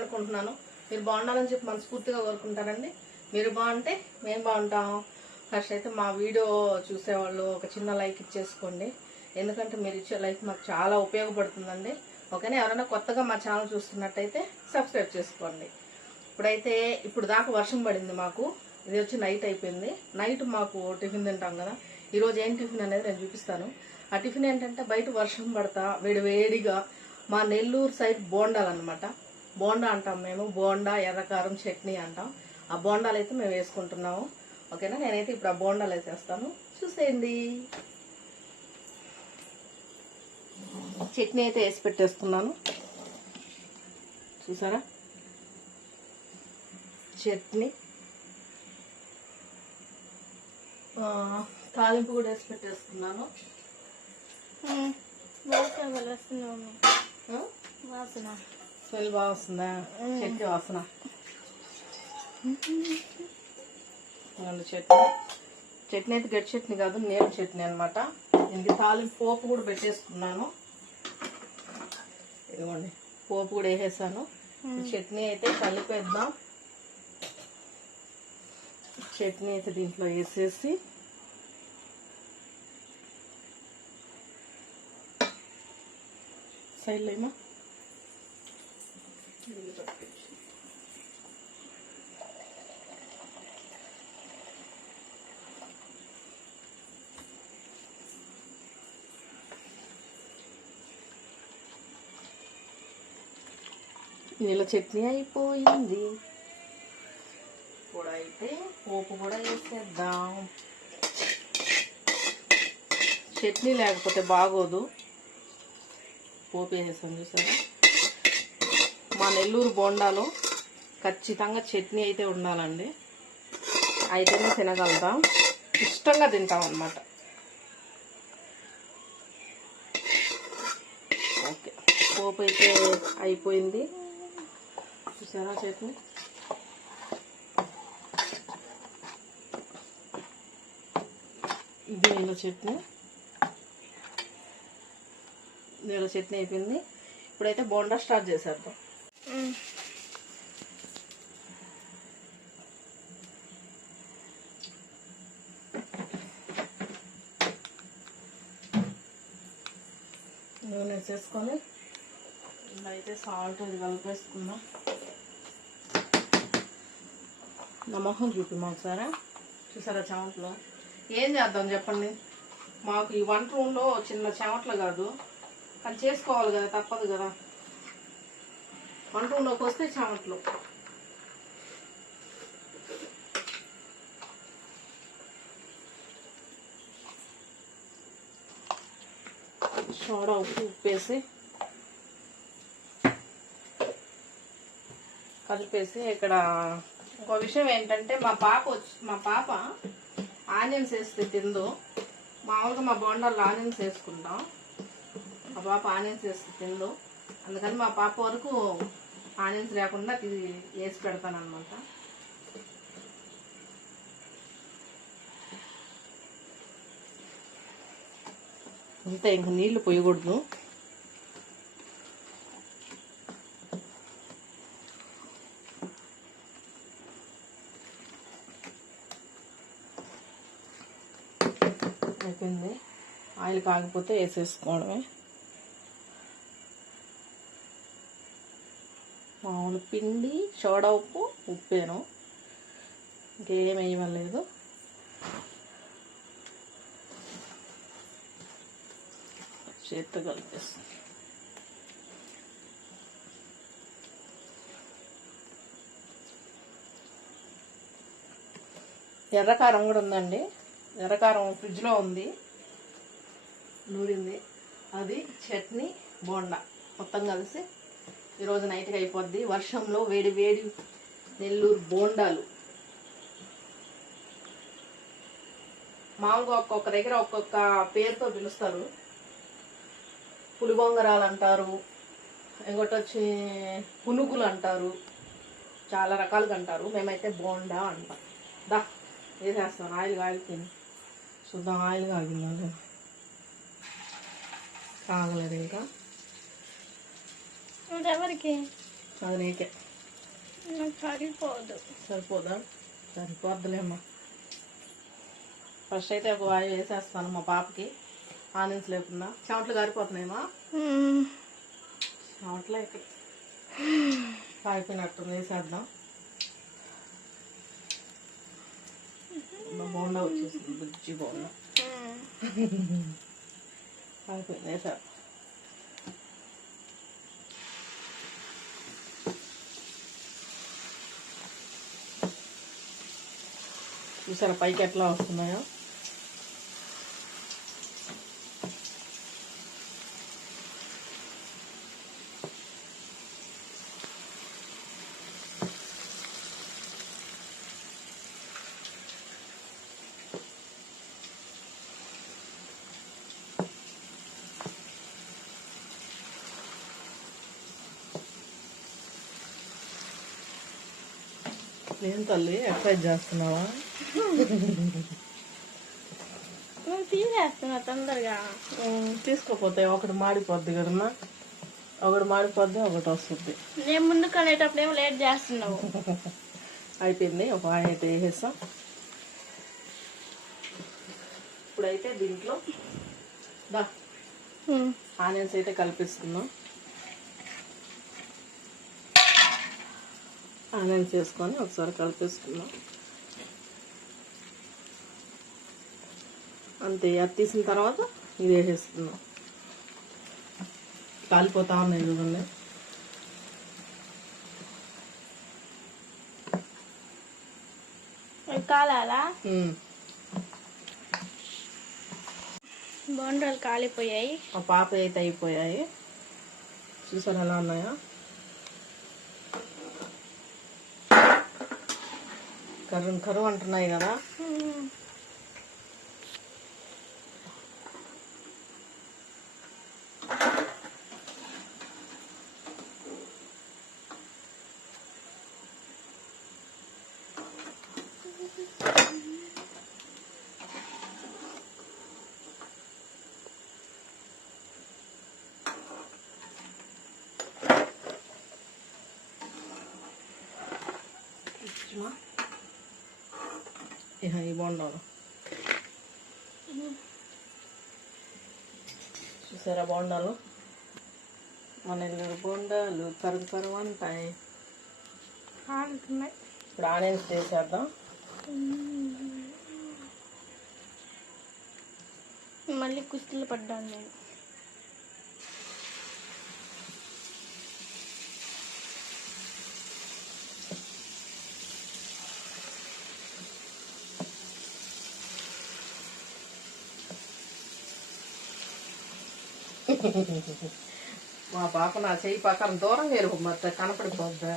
అనుకుంటున్నాను. మీరు బాగుండాలని చెప్పి మనస్ఫూర్తిగా కోరుకుంటానండి మీరు బాగుంటే మేము బాగుంటాం. ఫస్ట్ అయితే మా వీడియో చూసేవాళ్ళు ఒక చిన్న లైక్ ఇచ్చేసుకోండి. ఎందుకంటే మీరు ఇచ్చే లైక్ మాకు చాలా ఉపయోగపడుతుందండి. ఓకేనా? ఎవరైనా కొత్తగా మా ఛానల్ చూస్తున్నట్టయితే సబ్స్క్రైబ్ చేసుకోండి. ఇప్పుడైతే ఇప్పుడు దాకా వర్షం పడింది మాకు. ఇది వచ్చి నైట్ అయిపోయింది. నైట్ మాకు టిఫిన్ తింటాం కదా. ఈరోజు ఏం టిఫిన్ అనేది నేను చూపిస్తాను. ఆ టిఫిన్ ఏంటంటే బయట వర్షం పడతా వేడి వేడిగా మా నెల్లూరు సైడ్ బోండాలన్నమాట. బోండా అంటాం మేము. బోండా ఎర్రకారం చట్నీ అంటాం. ఆ బోండాలు అయితే మేము వేసుకుంటున్నాము. ఓకేనా? నేనైతే ఇప్పుడు ఆ బోండాలు అయితే వేస్తాను. చూసేయండి. చట్నీ అయితే వేసి పెట్టేస్తున్నాను. చూసారా? చట్నీ. తాలింపు కూడా వేసి పెట్టేసుకున్నాను వాసన. స్మెల్ బాగా వస్తుందా చట్నీ వాసన చట్నీ చట్నీ అయితే గట్టి చట్నీ కాదు నేరు చట్నీ అనమాట దీనికి తాలింపు పోపు కూడా పెట్టేసుకున్నాను ఇదిగోండి పోపు కూడా వేసేసాను చట్నీ అయితే కలిపేద్దాం చట్నీ అయితే దీంట్లో వేసేసి సైడ్లో ఏమో నీళ్ళ చట్నీ అయిపోయింది. ఇప్పుడు అయితే పోపు కూడా వేసేద్దాం. చట్నీ లేకపోతే బాగోదు. పోపు వేసేసాం చూసారా? మా నెల్లూరు బోండాలో ఖచ్చితంగా చట్నీ అయితే ఉండాలండి. అయితేనే తినగలుగుతాం. ఇష్టంగా తింటాం అన్నమాట. ఓకే. పోపు అయితే అయిపోయింది. చూసారా చట్నీ? ఇది నీళ్ళ చట్నీ. నీళ్ళ చట్నీ అయిపోయింది. ఇప్పుడైతే బోండా స్టార్ట్ చేసేద్దాం. నూనె వేసేసుకొని అయితే సాల్ట్ అది కలిపేసుకుందాం. నా మొహం చూపి మాకు సారా చూసారా చెమటలు? ఏం చేద్దాం చెప్పండి? మాకు ఈ వంట రూమ్లో చిన్న చెమటలు కాదు. కానీ చేసుకోవాలి కదా తప్పదు కదా. రూమ్లోకి వస్తే చెమట్లు. సోడా ఉప్పు ఉప్పేసి కలిపేసి ఇక్కడ ఒక విషయం ఏంటంటే మా పాప వచ్చి మా పాప ఆనియన్స్ వేస్తే తిందు. మామూలుగా మా బోండాల్లో ఆనియన్స్ వేసుకుంటాం. మా పాప ఆనియన్స్ వేస్తే తిందు. అందుకని మా పాప వరకు ఆనియన్స్ లేకుండా ఇది వేసి పెడతాను అనమాట అంతే ఇంక నీళ్ళు పోయకూడదు. అయిపోయింది. ఆయిల్ కాకపోతే వేసేసుకోవడమే. మామూలు పిండి సోడా ఉప్పు ఉప్పేను. ఇంకేం వేయలేదు చేత్తో కలిపేస్తాను ఎర్రకారం కూడా ఉందండి. ఎర్రకారం ఫ్రిడ్జ్లో ఉంది. నూరింది. అది చట్నీ బోండా. మొత్తం కలిసి ఈరోజు నైట్కి అయిపోద్ది. వర్షంలో వేడి వేడి నెల్లూరు బోండాలు. మామూలుగా ఒక్కొక్క దగ్గర ఒక్కొక్క పేరుతో పిలుస్తారు. పులిబొంగరాలు అంటారు ఇంకోటి వచ్చి పునుగులు అంటారు చాలా రకాలుగా అంటారు. మేమైతే బోండా అంటాం. దా వేసేస్తాను ఆయిల్ కాగిపోయింది చూద్దాం ఆయిల్ కాగిందా లేదా. కాగలేదు ఇంకా? ఎవరికి? అది నీకే. సరిపోదు. సరిపోదా? సరిపోద్దులేమ్మా. ఫస్ట్ అయితే ఒక వాయి వేసేస్తాను మా పాపకి. ఆనియన్స్ లేకుండా. చెమటలు గారిపోతున్నాయమ్మా. చెమటలు అయితే కాగిపోయినట్టు వేసేద్దాం. బోండా వచ్చేసింది. బుజ్జి బోండా. కాగిపోయింది వేసేద్దాం. చూసారా పైకి ఎట్లా వస్తున్నాయో? ఏం తల్లి ఎక్సైజ్ చేస్తున్నావా? నువ్వు తీసేస్తున్నా తొందరగా. తీసుకోపోతే ఒకటి మాడిపోద్ది కదమ్మా. ఒకటి మాడిపోద్ది ఒకటి వస్తుంది. నేను ముందు కొనేటప్పుడు ఏమో లేట్ చేస్తున్నావు. అయిపోయింది ఒక ఆయిల్ అయితే వేసేస్తాం. ఇప్పుడైతే దీంట్లో దా ఆనియన్స్ అయితే కలిపిస్తున్నాం ఆనియన్స్ వేసుకొని ఒకసారి కలిపేసుకుందాం. అంతే అది తీసిన తర్వాత ఇది వేసేసుకుందాం కాలిపోతా ఉన్నాయి చూడండి. కాలాలా. బొండలు కాలిపోయాయి. మా పాప అయితే అయిపోయాయి. చూసారు ఎలా ఉన్నాయా? కర్రు కరువు అంటున్నాయి కదా? ఈ బొండాలు చూసారా బొండాలు? మన ఇల్లు బొండాలు కరుగు కరువు అంటాయి. ఇప్పుడు ఆనియన్స్ వేసేద్దాం మళ్ళీ కుస్తీలు పడ్డాను నేను. మా పాప నా చెయ్యి పక్కన దూరం వెళ్ళి మొత్తం కనపడిపోద్దా?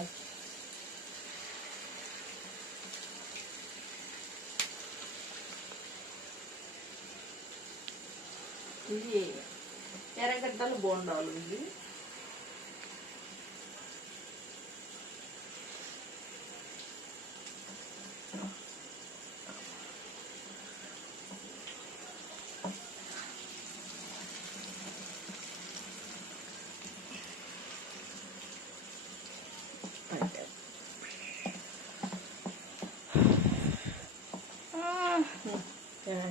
ఇది ఎర్రగడ్డలు బోండాలు ఇది అయితే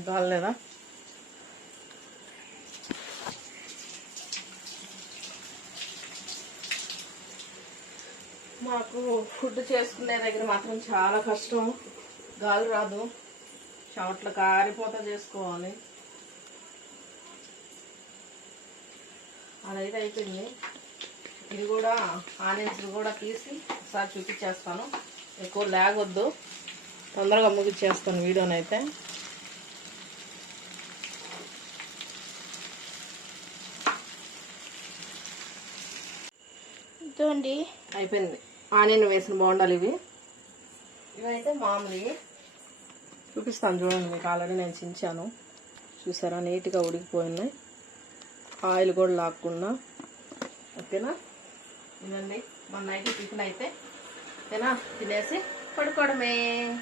కాలేదా మాకు ఫుడ్ చేసుకునే దగ్గర మాత్రం చాలా కష్టం. గాలి రాదు. చెమట్లు కారిపోత చేసుకోవాలి. అదైతే అయిపోయింది. ఇది కూడా ఆనియన్స్ కూడా తీసి ఒకసారి చూపించేస్తాను. ఎక్కువ లేగొద్దు. తొందరగా ముగిచ్చేస్తాను వీడియోనైతే. అండి. అయిపోయింది. ఆనియన్ వేసిన బాగుండాలి ఇవి. ఇవైతే మామూలు చూపిస్తాను చూడండి మీకు ఆల్రెడీ నేను చించాను. చూసారా? నీట్గా ఉడికిపోయినాయి. ఆయిల్ కూడా లాక్కుండా ఓకేనా? ఇదండి. మన నైట్ టిఫిన్ అయితే. ఓకేనా? తినేసి పడుకోవడమే.